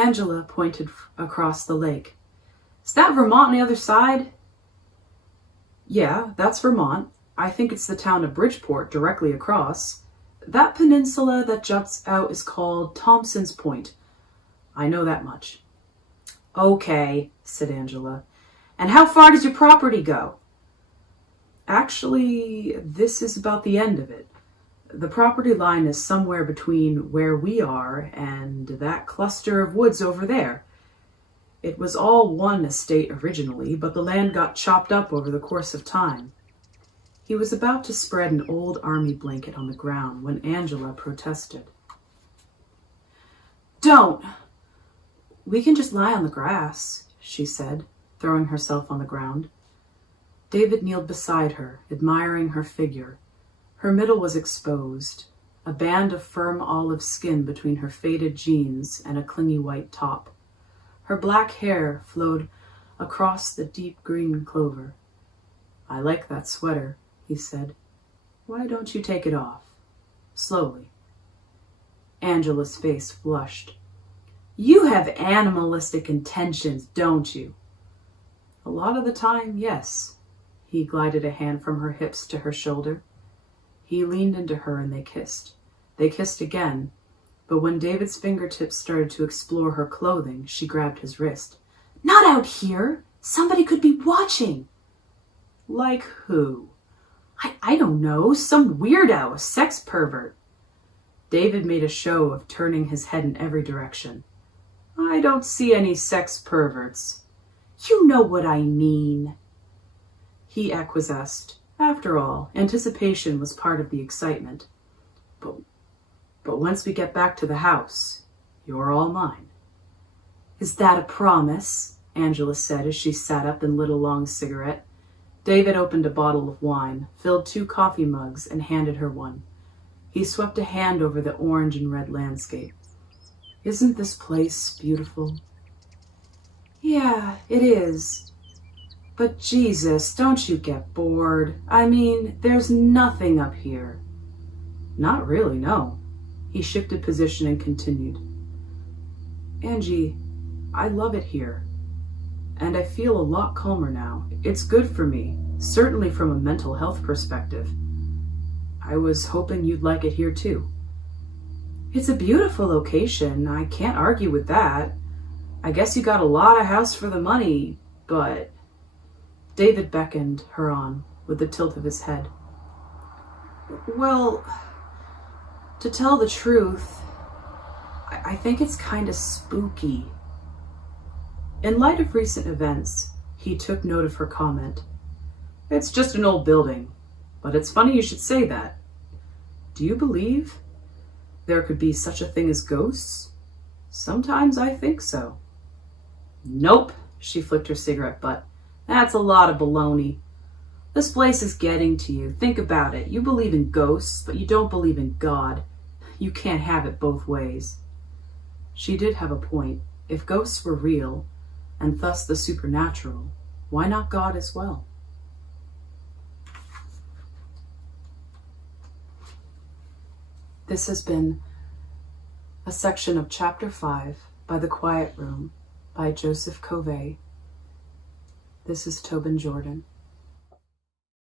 Angela pointed across the lake. Is that Vermont on the other side? Yeah, that's Vermont. I think it's the town of Bridgeport directly across. That peninsula that juts out is called Thompson's Point. I know that much. Okay, said Angela. And how far does your property go? Actually, this is about the end of it. The property line is somewhere between where we are and that cluster of woods over there. It was all one estate originally, but the land got chopped up over the course of time. He was about to spread an old army blanket on the ground when Angela protested. Don't! We can just lie on the grass, she said, throwing herself on the ground. David kneeled beside her, admiring her figure. Her middle was exposed, a band of firm olive skin between her faded jeans and a clingy white top. Her black hair flowed across the deep green clover. I like that sweater, he said. Why don't you take it off? Slowly. Angela's face flushed. You have animalistic intentions, don't you? A lot of the time, yes. He glided a hand from her hips to her shoulder. He leaned into her and they kissed. They kissed again, but when David's fingertips started to explore her clothing, she grabbed his wrist. Not out here! Somebody could be watching! Like who? I don't know. Some weirdo, a sex pervert. David made a show of turning his head in every direction. I don't see any sex perverts. You know what I mean. He acquiesced. After all, anticipation was part of the excitement. But once we get back to the house, you're all mine. Is that a promise? Angela said as she sat up and lit a long cigarette. David opened a bottle of wine, filled 2 coffee mugs, and handed her one. He swept a hand over the orange and red landscape. Isn't this place beautiful? Yeah, it is. But Jesus, don't you get bored? I mean, there's nothing up here. Not really, no. He shifted position and continued. Angie, I love it here. And I feel a lot calmer now. It's good for me, certainly from a mental health perspective. I was hoping you'd like it here too. It's a beautiful location. I can't argue with that. I guess you got a lot of house for the money, but... David beckoned her on with a tilt of his head. Well, to tell the truth, I think it's kind of spooky. In light of recent events, he took note of her comment. It's just an old building, but it's funny you should say that. Do you believe there could be such a thing as ghosts? Sometimes I think so. Nope, she flicked her cigarette butt. That's a lot of baloney. This place is getting to you. Think about it. You believe in ghosts, but you don't believe in God. You can't have it both ways. She did have a point. If ghosts were real, and thus the supernatural, why not God as well? This has been a section of Chapter 5 by The Quiet Room by Joseph Covais. This is Tobin Jordan.